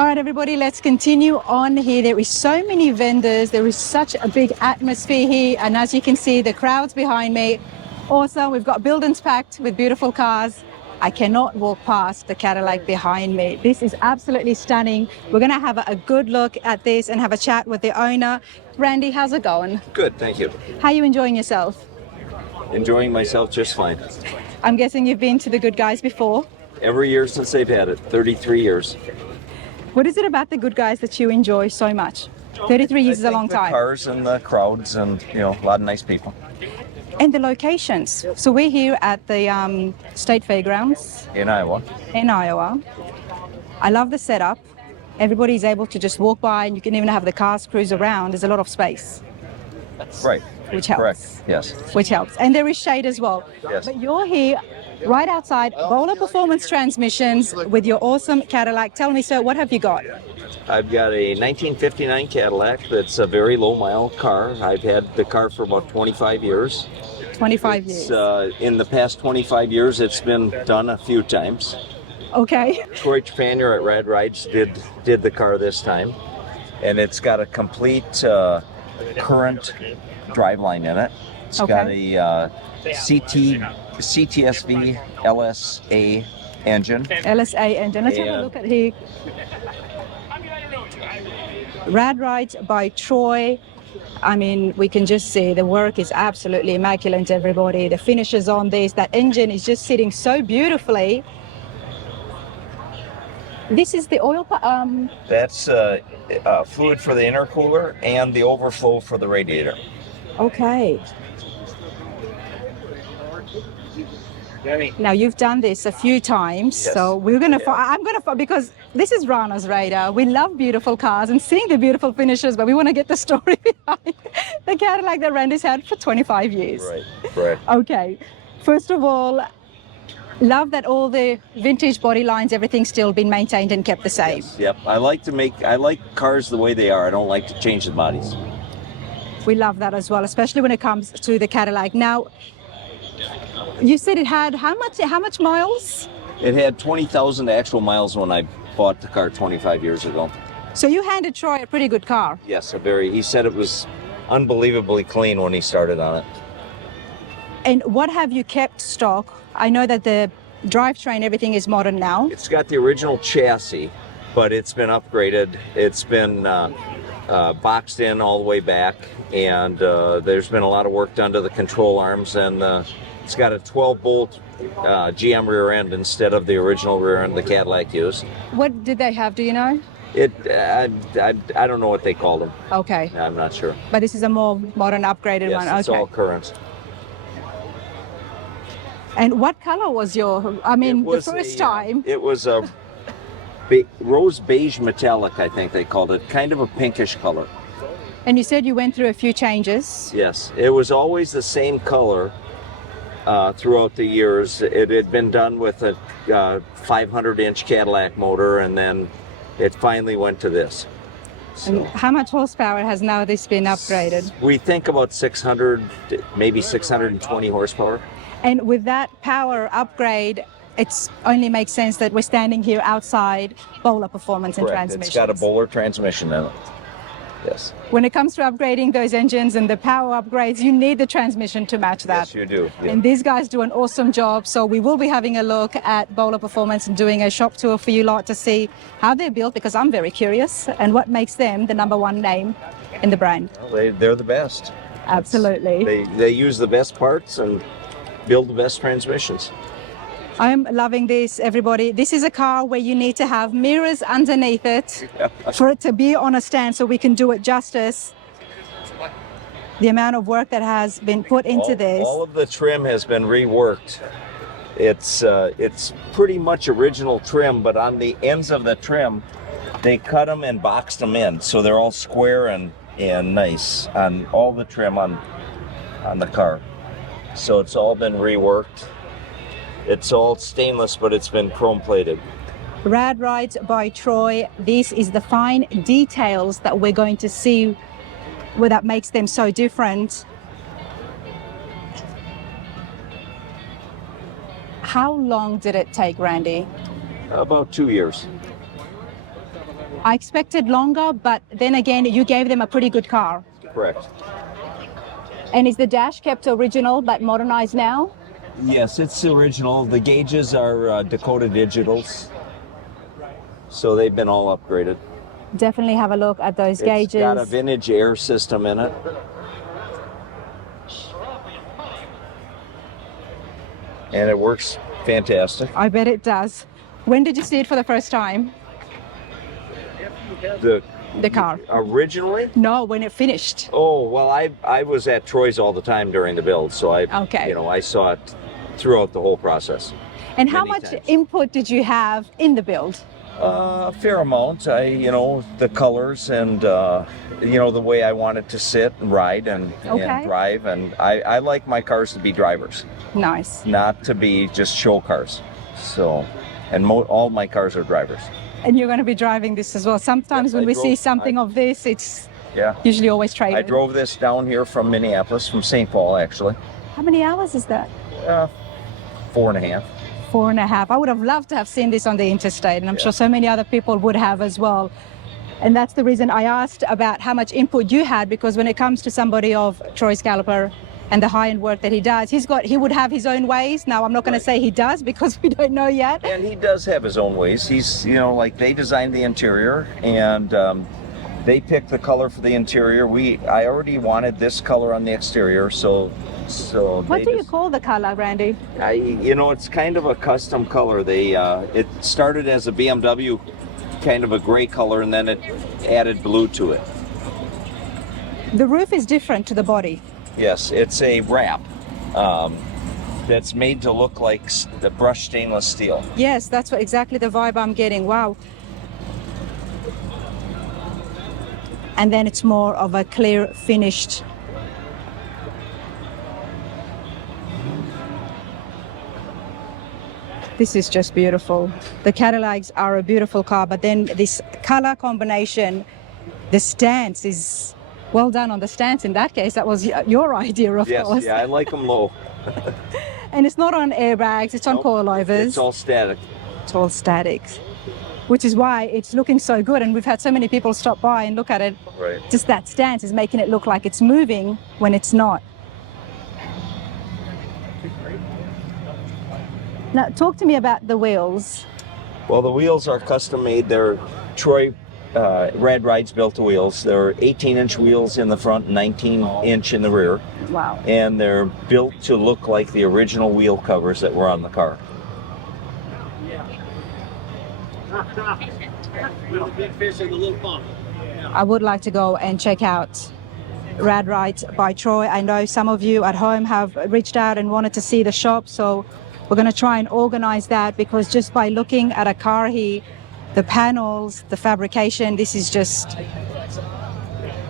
All right, everybody, let's continue on here. There is so many vendors. There is such a big atmosphere here. And as you can see, the crowds behind me. Also, we've got buildings packed with beautiful cars. I cannot walk past the Cadillac behind me. This is absolutely stunning. We're going to have a good look at this and have a chat with the owner. Randy, how's it going? Good, thank you. How are you enjoying yourself? Enjoying myself just fine. I'm guessing you've been to the Good Guys before. Every year since they've had it, 33 years. What is it about the Good Guys that you enjoy so much? 33 years is a long The time. cars and the crowds and, a lot of nice people. And the locations. So we're here at the State Fairgrounds In Iowa. in Iowa. I love the setup. Everybody's able to just walk by and you can even have the cars cruise around. There's a lot of space. Right. Which helps. Correct, yes. Which helps. And there is shade as well. Yes. But you're here right outside Bowler Performance Transmissions with your awesome Cadillac. Tell me, sir, what have you got? I've got a 1959 Cadillac that's a very low mile car. I've had the car for about 25 years. 25 years. In the past 25 years, it's been done a few times. Okay. Troy Trepanier at Rad Rides did the car this time. And it's got a complete current driveline in it. It's got a CTS-V LS engine. LSA engine. Let's have a look at here. Rad Rides by Troy. I mean, we can just see the work is absolutely immaculate, everybody. The finishes on this, that engine is just sitting so beautifully. This is the oil. That's fluid for the intercooler and the overflow for the radiator. Okay. Now you've done this a few times, Yes. so we're gonna. I'm gonna because this is Rana's radar. We love beautiful cars and seeing the beautiful finishes, but we want to get the story behind the Cadillac that Randy's had for 25 years. Right. Okay. First of all, love that all the vintage body lines, everything's still been maintained and kept the same. Yep. I like cars the way they are. I don't like to change the bodies. We love that as well, especially when it comes to the Cadillac. Now, you said it had how much miles? It had 20,000 actual miles when I bought the car 25 years ago. So you handed Troy a pretty good car. Yes, he said it was unbelievably clean when he started on it. And what have you kept stock? I know that the drivetrain, everything is modern now. It's got the original chassis, but it's been upgraded. It's been boxed in all the way back, and there's been a lot of work done to the control arms, and it's got a 12-bolt GM rear end instead of the original rear end the Cadillac used. What did they have, do you know? I don't know what they called them. Okay. I'm not sure. But this is a more modern, upgraded Yes, one. Okay. it's all current. And what color was your, I mean, the first time? It was a rose beige metallic, I think they called it, kind of a pinkish color. And you said you went through a few changes. Yes, it was always the same color throughout the years. It had been done with a 500-inch Cadillac motor, and then it finally went to this. So, And how much horsepower has now this been upgraded? we think about 600, maybe 620 horsepower. And with that power upgrade, it's only makes sense that we're standing here outside Bowler Performance and Correct. Transmissions. It's got a Bowler transmission in it. Yes. When it comes to upgrading those engines and the power upgrades, you need the transmission to match that. Yes, you do. Yeah. And these guys do an awesome job. So we will be having a look at Bowler Performance and doing a shop tour for you lot to see how they're built, because I'm very curious, and what makes them the #1 name in the brand. Well, they're the best. Absolutely. They use the best parts and build the best transmissions. I'm loving this, everybody. This is a car where you need to have mirrors underneath it for it to be on a stand so we can do it justice. The amount of work that has been put into this. All of the trim has been reworked. It's pretty much original trim, but on the ends of the trim, they cut them and boxed them in, so they're all square and nice on all the trim on the car. So it's all been reworked. It's all stainless, but it's been chrome plated. Rad Rides by Troy. This is the fine details that we're going to see where that makes them so different. How long did it take, Randy? About 2 years. I expected longer, but then again, you gave them a pretty good car. Correct. And is the dash kept original but modernized now? Yes, it's the original. The gauges are Dakota Digitals, so they've been all upgraded. Definitely have a look at those gauges. It's got a vintage air system in it. And it works fantastic. I bet it does. When did you see it for the first time? The car? Originally? No, when it finished. Oh, well, I was at Troy's all the time during the build, so I saw it throughout the whole process. And how much input did you have in the build? A fair amount. The colors and the way I wanted to sit and ride and drive, and I like my cars to be drivers. Nice. Not to be just show cars. So, and all my cars are drivers. And you're going to be driving this as well. Sometimes when we see something of this, it's usually always trailer. I drove this down here from Minneapolis, from St. Paul, actually. How many hours is that? 4.5. 4.5. I would have loved to have seen this on the interstate, and I'm sure so many other people would have as well. And that's the reason I asked about how much input you had, because when it comes to somebody of Troy's caliber and the high-end work that he does, he would have his own ways. Now, I'm not going to say he does because we don't know yet. And he does have his own ways. He's, they designed the interior, and they picked the color for the interior. I already wanted this color on the exterior, so what do you call the color, Randy? It's kind of a custom color. It started as a BMW kind of a gray color, and then it added blue to it. The roof is different to the body. Yes, it's a wrap that's made to look like the brushed stainless steel. Yes, that's exactly the vibe I'm getting. Wow. And then it's more of a clear finished. This is just beautiful. The Cadillacs are a beautiful car, but then this color combination, the stance is well done on the stance. In that case, that was your idea, of course. Yes, I like them low. And it's not on airbags, it's on coilovers. It's all static. It's all static, which is why it's looking so good. And we've had so many people stop by and look at it. Right. Just that stance is making it look like it's moving when it's not. Now, talk to me about the wheels. Well, the wheels are custom made. They're Troy Rad Rides built the wheels. They're 18-inch wheels in the front, 19-inch in the rear. Wow. And they're built to look like the original wheel covers that were on the car. Big fish in the little pond. I would like to go and check out Rad Rides by Troy. I know some of you at home have reached out and wanted to see the shop, so we're going to try and organize that, because just by looking at a car here, the panels, the fabrication, this is just,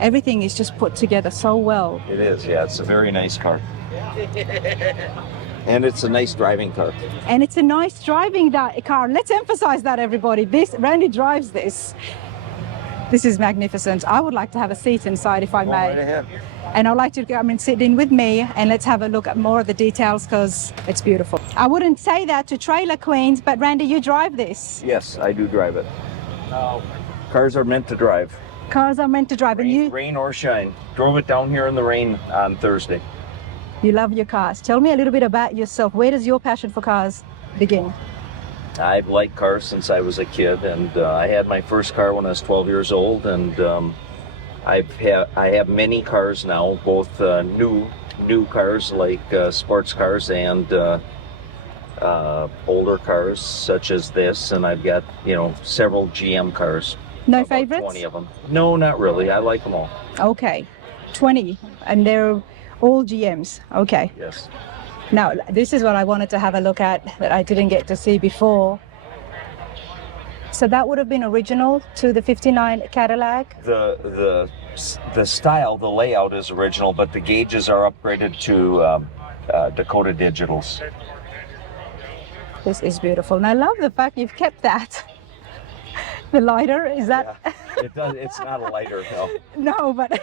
everything is just put together so well. It is, yeah. It's a very nice car. And it's a nice driving car. And it's a nice driving car. Let's emphasize that, everybody. Randy drives this. This is magnificent. I would like to have a seat inside, if I may. Go right ahead. And I'd like to come and sit in with me, and let's have a look at more of the details, because it's beautiful. I wouldn't say that to trailer queens, but Randy, you drive this. Yes, I do drive it. Cars are meant to drive. Cars are meant to drive. Rain or shine. Drove it down here in the rain on Thursday. You love your cars. Tell me a little bit about yourself. Where does your passion for cars begin? I've liked cars since I was a kid, and I had my first car when I was 12 years old, and I have many cars now, both new cars like sports cars and older cars such as this, and I've got several GM cars. No about favorites? 20 of them. No, not really. I like them all. Okay, 20, and they're all GMs. Okay. Yes. Now, this is what I wanted to have a look at that I didn't get to see before. So that would have been original to the 59 Cadillac? The style, the layout is original, but the gauges are upgraded to Dakota Digitals. This is beautiful. And I love the fact you've kept that. The lighter, is that? It does. It's not a lighter, no. No, but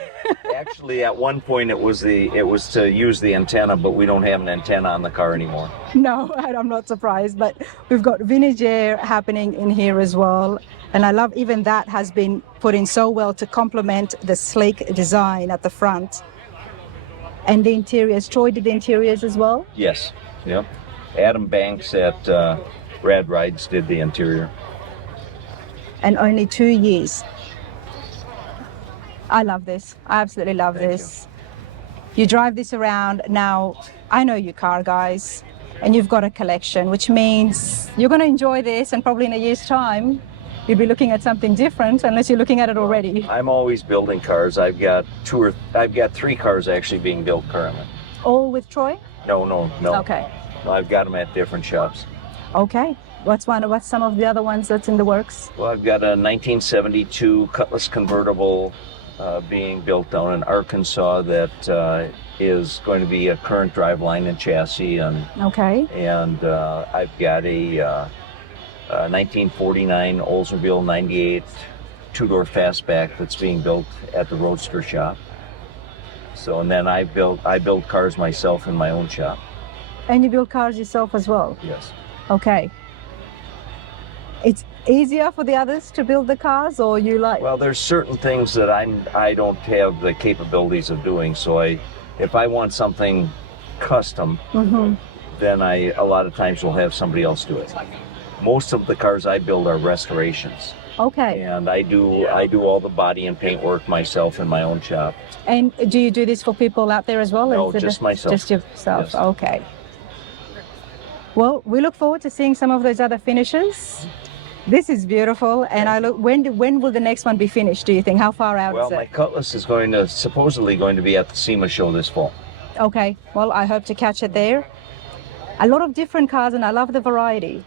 Actually, at one point it was to use the antenna, but we don't have an antenna on the car anymore. no, I'm not surprised. But we've got vintage air happening in here as well. And I love even that has been put in so well to complement the sleek design at the front. And the interiors, Troy did the interiors as well? Yes. Yep. Adam Banks at Rad Rides did the interior. And only 2 years. I love this. I absolutely love Thank this. You drive this around now. I know you car guys, and you've got a collection, which means you're going to enjoy this, and probably in a year's time, you'll be looking at something different, unless you're looking at it already. I'm always building cars. I've got 3 cars actually being built currently. All with Troy? No. Okay. No, I've got them at different shops. Okay. What's some of the other ones that's in the works? Well, I've got a 1972 Cutlass convertible being built down in Arkansas that is going to be a current driveline and chassis, and Okay. I've got a 1949 Oldsmobile 98 two-door fastback that's being built at the Roadster shop. So, and then I build cars myself in my own shop. And you build cars yourself as well? Yes. Okay. It's easier for the others to build the cars, or you like? Well, there's certain things that I don't have the capabilities of doing. So if I want something custom, then a lot of times will have somebody else do it. Most of the cars I build are restorations. Okay. And I do all the body and paint work myself in my own shop. And do you do this for people out there as well? No, Is it just myself. Just yourself. Yes. Okay. Well, we look forward to seeing some of those other finishes. This is beautiful, and I look. When will the next one be finished? Do you think? How far out Well, is it? my Cutlass is supposedly going to be at the SEMA show this fall. Okay. Well, I hope to catch it there. A lot of different cars, and I love the variety.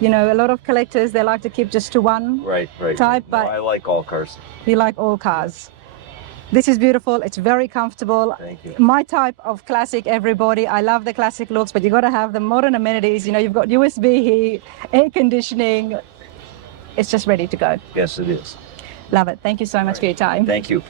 You know, a lot of collectors, they like to keep just to one Right. type, No, but I like all cars. you like all cars. This is beautiful. It's very comfortable. Thank you. My type of classic, everybody. I love the classic looks, but you got to have the modern amenities. You know, you've got USB heat, air conditioning. It's just ready to go. Yes, it is. Love it. Thank you so much for your time. Thank you.